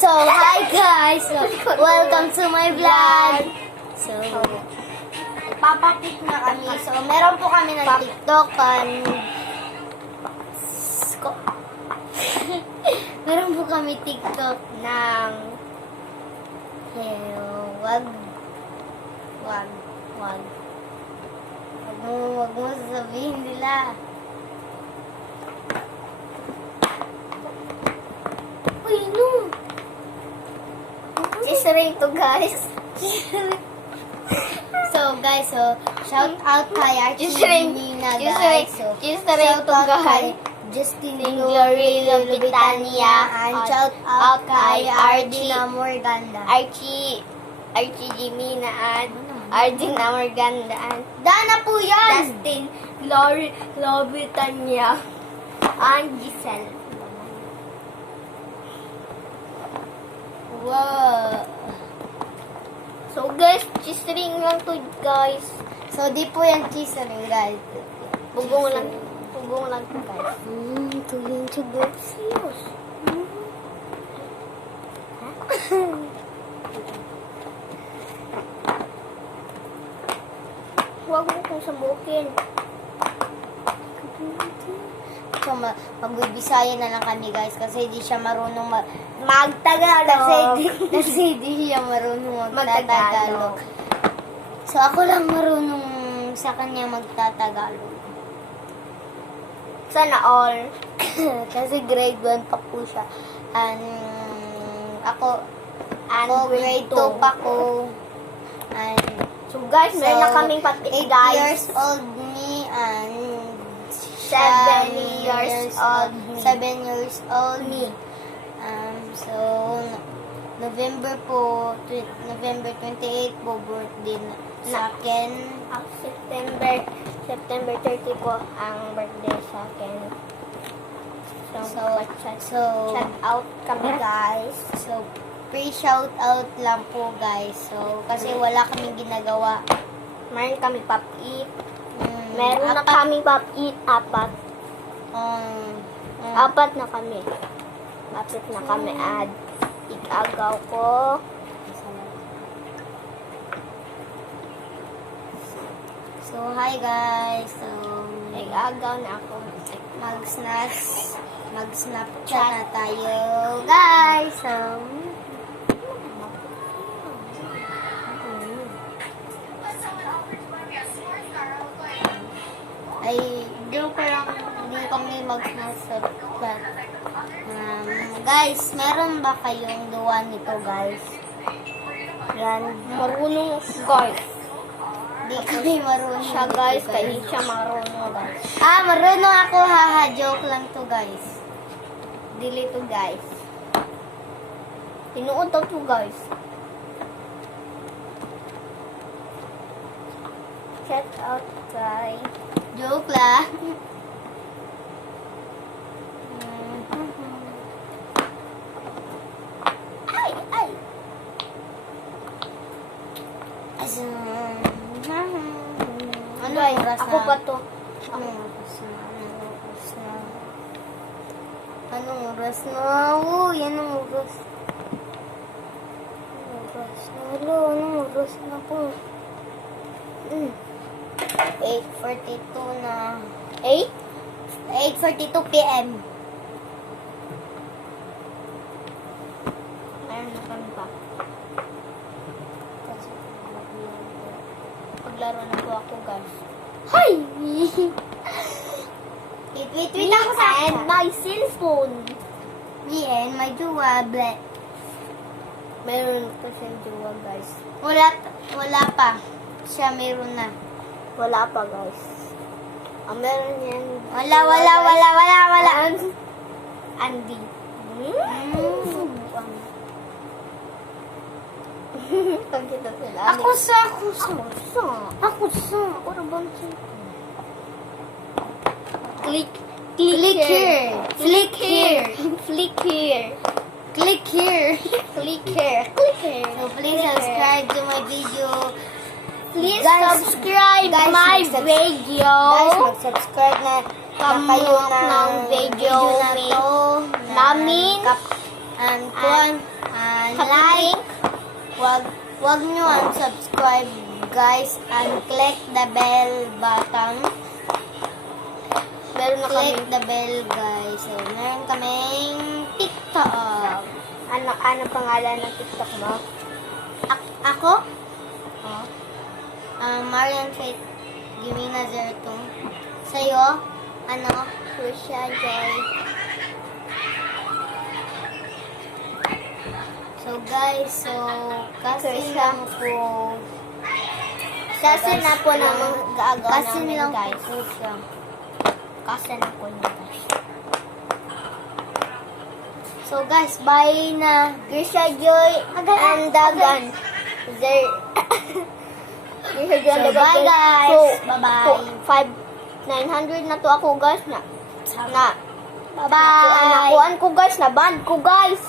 So, hi guys! So, welcome to my vlog! So, papapit na kami. So, meron po kami ng TikTok. Meron po kami TikTok ng wag mo sasabihin nila. Uy, no! Ray to guys. So guys, shout out kay Archie Nina guys. So, shout out kay Justin Glory Lubitania and shout out kay Ardina Morganda. Archie Jimina and Ardina Morganda and Dana po yan! Justin Glory Lubitania and Giselle. Wow! So guys, cheese ring lang to guys. So di po yan cheese ring guys. Pugong lang to guys. Tuloy to guys. Serious. Huwag mo kong sabukin. So, magbibisaya na lang kami guys kasi di siya marunong magtagalog. Kasi di siya marunong magtatagalog. So, ako lang marunong sa kanya magtatagalog. Sana all. Kasi grade 1 pa po siya. And ako grade 2 pa ko. And so guys, meron na kaming pati 8 years old me and 7 years old me. So, November 28 po birthday sa akin. September 30 po ang birthday sa akin. So shout out kami guys. So, pre-shout out lang po guys. So, kasi wala kaming ginagawa. Meron kami pop-eat. Meron na kaming pop-eat, 4. Apat na kami. Apat na kami at igagaw ko. So, hi guys. So, igagaw na ako. Mag-snapchat na tayo guys. So, ay, joke lang, hindi kami mag-snapchat. Guys, meron ba kayong gawa nito, guys? Yan, marunong guys. Hindi kami marunong siya, guys. Kaya siya marunong, guys. Marunong ako, haha. Joke lang to, guys. Dili to, guys. Tinuod to, guys. Shout out, guys. Joke lang. Ay. Ano oras na? Ako pa to. Anong oras na? Uy, anong oras? Anong oras na po? 8:42 na. 8:42 p.m. Meron na kami pa. Paglaro na po ako, guys. Hi! Wait ako sa and my cellphone. And my jowa, bleh. Meron pa siyang jowa, guys. Wala pa. Siya meron na. Wala pa, guys. Ang meron yan. Wala. Andy. Ako sa. Ako na bang Click here. So please subscribe to my video. Please subscribe my video. Guys, mag-subscribe na kayo ng video namin. like, wag nyo subscribe guys, and click the bell button. Click the bell guys. So, meron kaming TikTok. Ano pangalan ng TikTok mo? Ako? Oh. Marian Faith Gimina 02. Sa'yo? Ano? Krisha Joy. So guys, kasi Krisha. lang po Kasi na po naman gagawa kasi namin lang guys. po siya. Kasi na po niya guys. So guys, bye na. Krisha Joy and Dagan. Krisha Joy and So, Dagan. bye guys. Bye-bye. 900 na to ako guys na. Bye-bye. Nakuhaan ko guys, na ban ko guys.